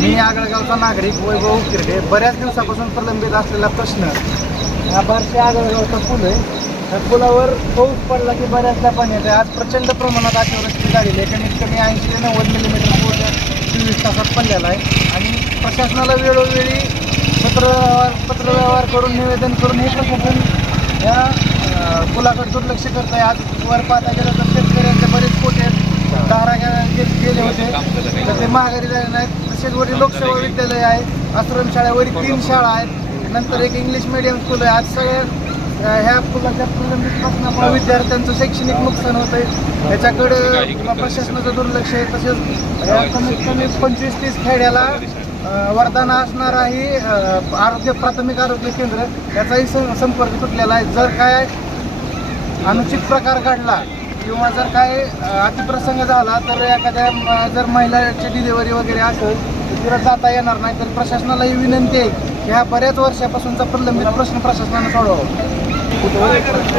मी आगळगावचा नागरिक वैभव उकिरडे बऱ्याच दिवसापासून प्रलंबित असलेला प्रश्न हा बारशे आगळगावचा पूल आहे. त्या पुलावर पाऊस पडला की बऱ्याचदा पाणी येते. आज प्रचंड प्रमाणात अतिवृष्टी झालेली आहे. कमीत कमी ऐंशी ते नव्वद मिलीमीटर पाऊस चोवीस तासात पडलेला आहे. आणि प्रशासनाला वेळोवेळी पत्रव्यवहार पत्रव्यवहार करून निवेदन करून हे प्रशासन या पुलाकडे दुर्लक्ष करत आहे. आज वर पाहता गेलं तर शेतकऱ्यांचे बरेच कोटे दारा गेले होते. तर ते महागारी झाले नाहीत. तसेच वरील लोकसेवा विद्यालय आहे आश्रमशाळेवरील तीन शाळा आहेत नंतर एक इंग्लिश मिडियम स्कूल आहे. आज सगळ्या ह्या पुलाच्या प्रलंबित प्रश्नामुळे विद्यार्थ्यांचं शैक्षणिक नुकसान होत आहे त्याच्याकडे प्रशासनाचं दुर्लक्ष आहे. तसेच कमीत कमी पंचवीस तीस खेड्याला वरदान असणारा ही आरोग्य प्राथमिक आरोग्य केंद्र. याचाही संपर्क तुटलेला आहे. जर काय अनुचित प्रकार घडला किंवा जर काय अतिप्रसंग झाला तर एखाद्या जर महिलाची डिलिव्हरी वगैरे असेल तर तिला जाता येणार नाही. तर प्रशासनाला ही विनंती आहे की ह्या बऱ्याच वर्षापासूनचा प्रलंबित प्रश्न प्रशासनाने सोडवावा.